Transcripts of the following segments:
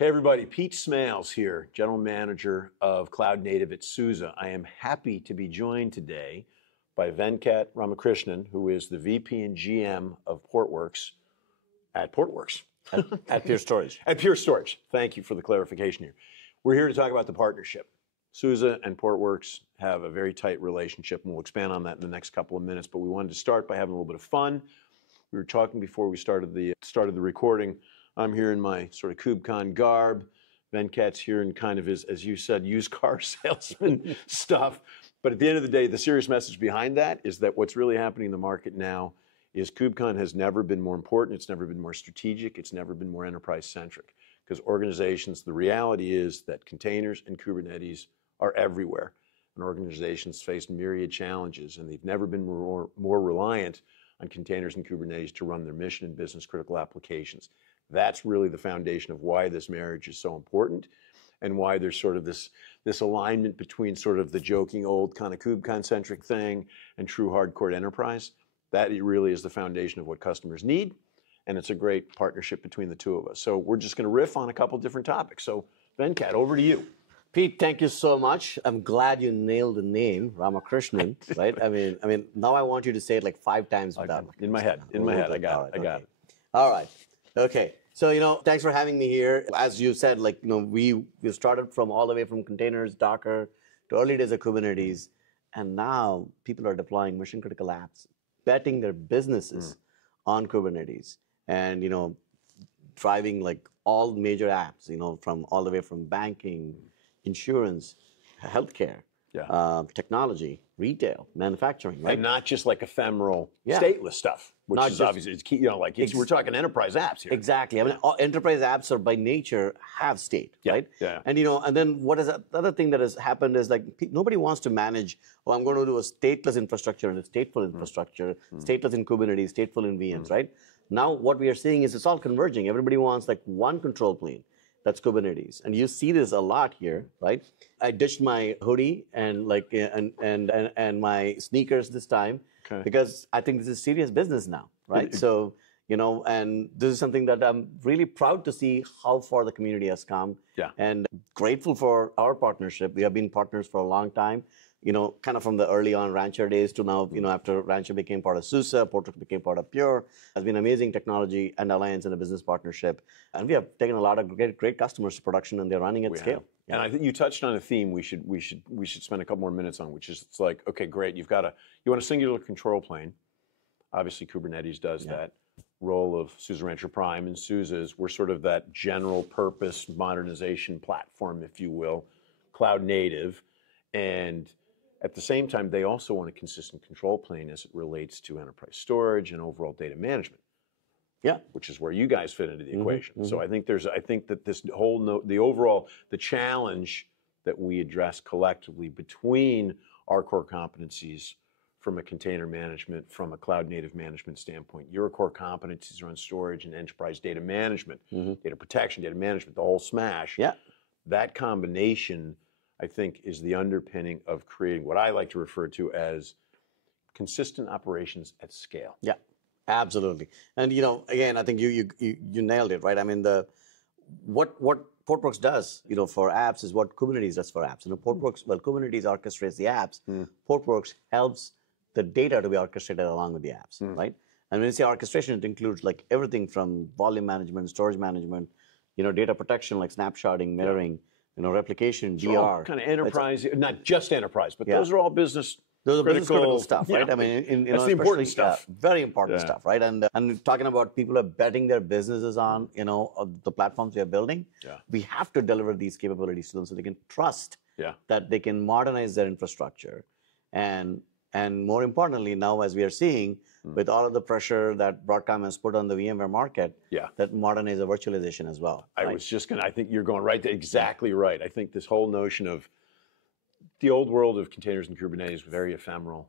Hey everybody, Pete Smails here, General Manager of Cloud Native at SUSE. I am happy to be joined today by Venkat Ramakrishnan, who is the VP and GM of Portworx at Portworx. At Pure Storage. At Pure Storage. Thank you for the clarification here. We're here to talk about the partnership. SUSE and Portworx have a very tight relationship, and we'll expand on that in the next couple of minutes, but we wanted to start by having a little bit of fun. We were talking before we started the recording. I'm here in my sort of KubeCon garb. Venkat's here in kind of his, as you said, used car salesman stuff. But at the end of the day, the serious message behind that is that what's really happening in the market now is KubeCon has never been more important. It's never been more strategic. It's never been more enterprise-centric. Because organizations, the reality is that containers and Kubernetes are everywhere. And organizations face myriad challenges, and they've never been more reliant on containers and Kubernetes to run their mission and business critical applications. That's really the foundation of why this marriage is so important and why there's sort of this alignment between sort of the joking old kind of KubeCon-centric thing and true hardcore enterprise. That really is the foundation of what customers need, and it's a great partnership between the two of us. So we're just going to riff on a couple different topics. So Venkat, over to you. Pete, thank you so much. I'm glad you nailed the name, Ramakrishnan, right? I mean, now I want you to say it like 5 times without. In my head, I got it. All right, okay. So, thanks for having me here. As you said, we started from all the way from containers, Docker, to early days of Kubernetes, and now people are deploying mission critical apps, betting their businesses on Kubernetes, and driving like all major apps, from all the way from banking, insurance, healthcare, technology, retail, manufacturing, right? And not just like ephemeral, stateless stuff, which Not is just, obviously it's key. We're talking enterprise apps here. Exactly. I mean, all enterprise apps are by nature have state, right? Yeah. And and then what is the other thing that has happened is nobody wants to manage. Oh, I'm going to do a stateless infrastructure and a stateful infrastructure, stateless in Kubernetes, stateful in VMs, right? Now what we are seeing is it's all converging. Everybody wants one control plane. That's Kubernetes, and you see this a lot here, right? I ditched my hoodie and and my sneakers this time because I think this is serious business now, right? So and this is something that I'm really proud to see how far the community has come, and grateful for our partnership. We have been partners for a long time. Kind of from the early on Rancher days to now, after Rancher became part of SUSE, Portworx became part of Pure. Has been amazing technology and alliance and a business partnership. And we have taken a lot of great customers to production, and they're running at scale. Yeah. And I think you touched on a theme we should spend a couple more minutes on, which is it's like, okay, great, you want a singular control plane. Obviously Kubernetes does that. Role of SUSE Rancher Prime and SUSE's, we're sort of that general purpose modernization platform, if you will, cloud native. And at the same time, they also want a consistent control plane as it relates to enterprise storage and overall data management. Yeah, which is where you guys fit into the equation. So I think that this whole the challenge that we address collectively between our core competencies from a container management, from a cloud native management standpoint, your core competencies around storage and enterprise data management, data protection, data management, the whole smash. Yeah, that combination, I think, is the underpinning of creating what I like to refer to as consistent operations at scale. Yeah, absolutely. And again, I think you nailed it, right? I mean, what Portworx does, for apps is what Kubernetes does for apps. Portworx, Kubernetes orchestrates the apps. Portworx helps the data to be orchestrated along with the apps, right? And when you say orchestration, it includes everything from volume management, storage management, data protection like snapshotting, mirroring. Replication, DR. Kind of enterprise, not just enterprise, but those are all business. Those are business critical stuff, right? I mean, that's the important stuff. Very important stuff, right? And talking about people are betting their businesses on, the platforms we are building. We have to deliver these capabilities to them so they can trust that they can modernize their infrastructure, and more importantly, now as we are seeing with all of the pressure that Broadcom has put on the VMware market, that modernize the virtualization as well. I think you're going exactly right. I think this whole notion of the old world of containers and Kubernetes, very ephemeral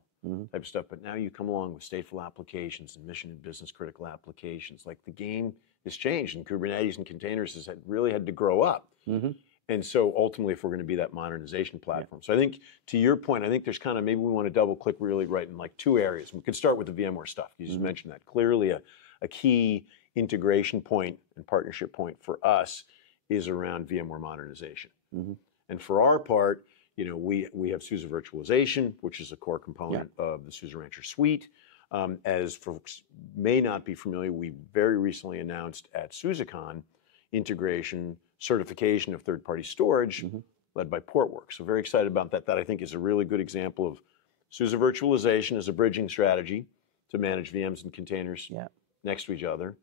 type of stuff, but now you come along with stateful applications and mission and business critical applications. Like the game has changed, and Kubernetes and containers has really had to grow up. And so ultimately, if we're going to be that modernization platform. So I think, to your point, I think there's kind of, maybe we want to double click really right in 2 areas. We could start with the VMware stuff. You just mentioned that. Clearly a key integration point and partnership point for us is around VMware modernization. Mm-hmm. And for our part, we have SUSE virtualization, which is a core component of the SUSE Rancher suite. As folks may not be familiar, we very recently announced at SUSECon integration, certification of third-party storage led by Portworx. So very excited about that. That I think is a really good example of SUSE virtualization as a bridging strategy to manage VMs and containers next to each other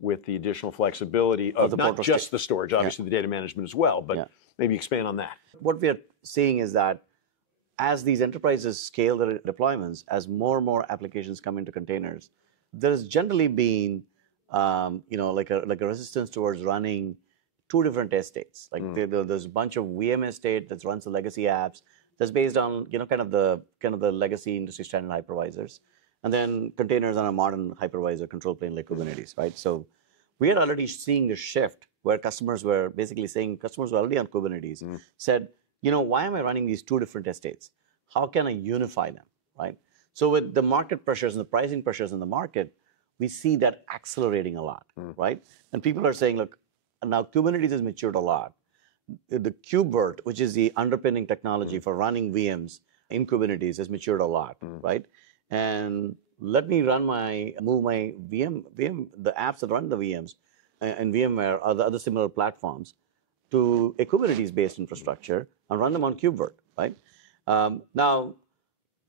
with the additional flexibility of not just the storage, obviously the data management as well, but maybe expand on that. What we are seeing is that as these enterprises scale their deployments, as more and more applications come into containers, there's generally been, like a resistance towards running two different estates. Like there's a bunch of VM estate that runs the legacy apps that's based on kind of the legacy industry standard hypervisors, and then containers on a modern hypervisor control plane like Kubernetes, right? So we are already seeing the shift where customers were basically saying, customers were already on Kubernetes, said, why am I running these two different estates? How can I unify them, right? So with the market pressures and the pricing pressures in the market, we see that accelerating a lot, right? And people are saying, look, now Kubernetes has matured a lot. The KubeVirt, which is the underpinning technology for running VMs in Kubernetes, has matured a lot, right? And let me move my VM, the apps that run the VMs and VMware or the other similar platforms to a Kubernetes-based infrastructure and run them on KubeVirt, right? Now,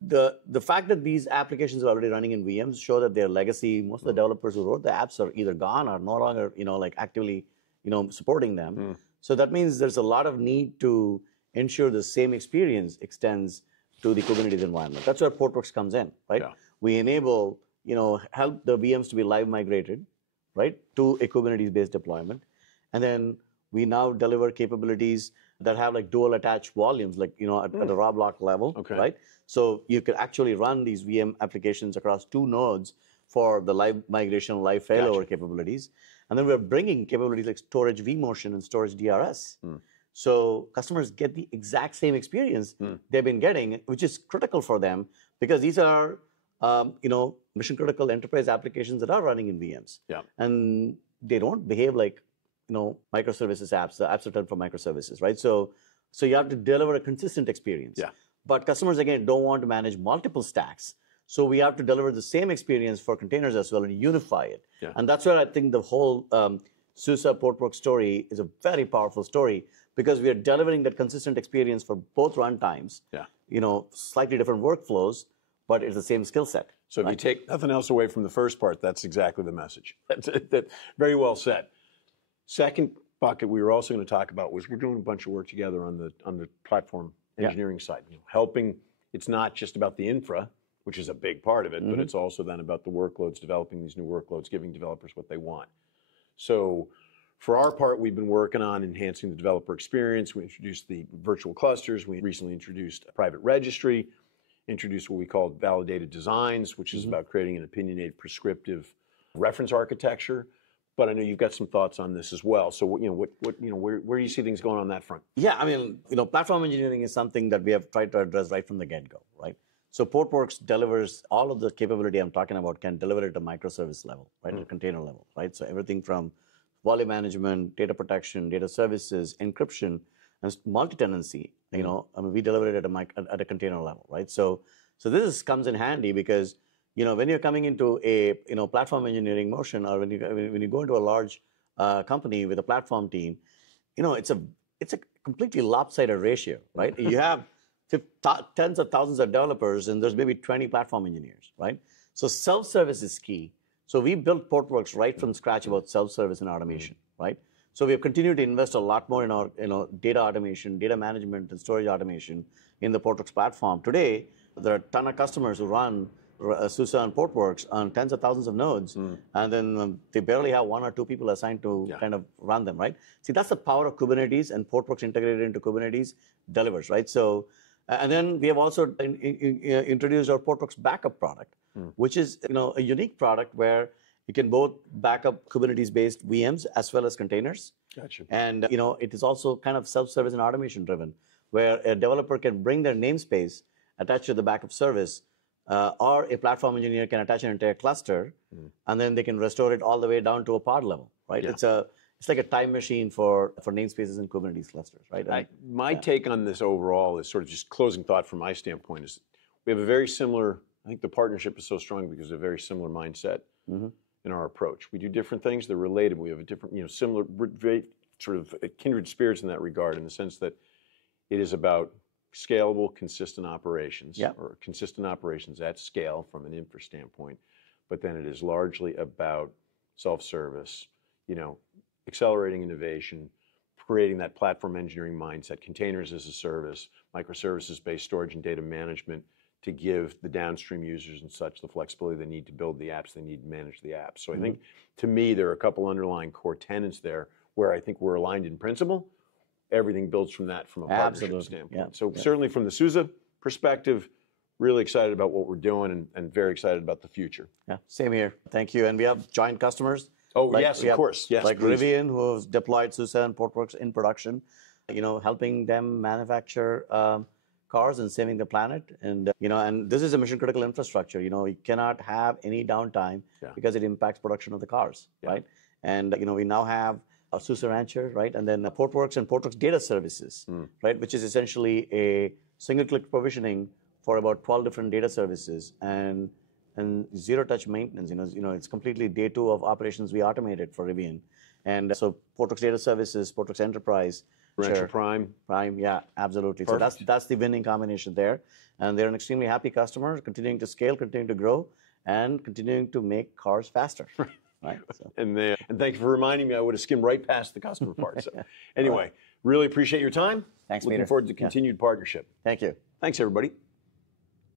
the fact that these applications are already running in VMs show that they're legacy. Most of the developers who wrote the apps are either gone or no longer, like actively, supporting them. So that means there's a lot of need to ensure the same experience extends to the Kubernetes environment. That's where Portworx comes in, right? Yeah. We enable, help the VMs to be live migrated, right, to a Kubernetes-based deployment. And then we now deliver capabilities that have like dual attached volumes, like, at a raw block level, right? So you could actually run these VM applications across two nodes for the live migration, live failover capabilities. And then we're bringing capabilities like storage vMotion and storage DRS. So customers get the exact same experience they've been getting, which is critical for them because these are, mission critical enterprise applications that are running in VMs. Yeah. And they don't behave like, microservices apps. The apps are done for microservices, right? So you have to deliver a consistent experience. Yeah. But customers, again, don't want to manage multiple stacks. So we have to deliver the same experience for containers as well and unify it. Yeah. And that's where I think the whole SUSE Portworx story is a very powerful story because we are delivering that consistent experience for both runtimes. Yeah. Slightly different workflows, but it's the same skill set. So if you take nothing else away from the first part, that's exactly the message. That's very well said. Second bucket we were also going to talk about was we're doing a bunch of work together on the platform engineering side, helping. It's not just about the infra, which is a big part of it, but it's also then about the workloads, developing these new workloads, giving developers what they want. So for our part, we've been working on enhancing the developer experience. We introduced the virtual clusters. We recently introduced a private registry, introduced what we call validated designs, which is about creating an opinionated prescriptive reference architecture. But I know you've got some thoughts on this as well. So where do you see things going on that front? Yeah, I mean, platform engineering is something that we have tried to address right from the get-go, right? So Portworx delivers all of the capability I'm talking about, can deliver it at a microservice level, right, at a container level, right? So everything from volume management, data protection, data services, encryption, and multi-tenancy. We deliver it at a container level, right? So this comes in handy because when you're coming into a platform engineering motion, or when you go into a large company with a platform team, it's a completely lopsided ratio, right? You have tens of thousands of developers, and there's maybe 20 platform engineers, right? So self-service is key. So we built Portworx right from scratch about self-service and automation, right? So we have continued to invest a lot more in our data automation, data management, and storage automation in the Portworx platform. Today, there are a ton of customers who run SUSE and Portworx on tens of thousands of nodes, and then they barely have one or two people assigned to kind of run them, right? See, that's the power of Kubernetes, and Portworx integrated into Kubernetes delivers, right? So, and then we have also introduced our Portworx backup product, which is a unique product where you can both back up Kubernetes-based VMs as well as containers. Gotcha. And it is also kind of self-service and automation driven, where a developer can bring their namespace attached to the backup service, or a platform engineer can attach an entire cluster, and then they can restore it all the way down to a pod level, right? Yeah. it's like a time machine for namespaces and Kubernetes clusters, right? And, My take on this overall is sort of just closing thought from my standpoint is we have a very similar, I think the partnership is so strong because of a very similar mindset in our approach. We do different things, they're related, but we have a different, similar, very sort of kindred spirits in that regard, in the sense that it is about scalable, consistent operations, or consistent operations at scale from an infra standpoint, but then it is largely about self-service, accelerating innovation, creating that platform engineering mindset, containers as a service, microservices-based storage and data management to give the downstream users and such the flexibility they need to build the apps, they need to manage the apps. So I think, to me, there are a couple underlying core tenets there where I think we're aligned in principle. Everything builds from that from a partnership standpoint. So certainly from the SUSE perspective, really excited about what we're doing and very excited about the future. Yeah, same here. Thank you. And we have joint customers. Oh, yes, of course. Yes, like please. Rivian, who has deployed SUSE and Portworx in production, helping them manufacture cars and saving the planet. And, and this is a mission critical infrastructure. You cannot have any downtime because it impacts production of the cars, right? And, we now have a SUSE Rancher, right? And then Portworx and Portworx Data Services, right? Which is essentially a single-click provisioning for about 12 different data services and zero-touch maintenance. It's completely day 2 of operations we automated for Rivian. And so Portworx Data Services, Portworx Enterprise, Rancher Prime. Yeah, absolutely. Perfect. So that's the winning combination there. And they're an extremely happy customer, continuing to scale, continuing to grow, and continuing to make cars faster. Right. So. And thank you for reminding me. I would have skimmed right past the customer part. So anyway, really appreciate your time. Thanks, Looking Peter. forward to continued partnership. Thank you. Thanks, everybody.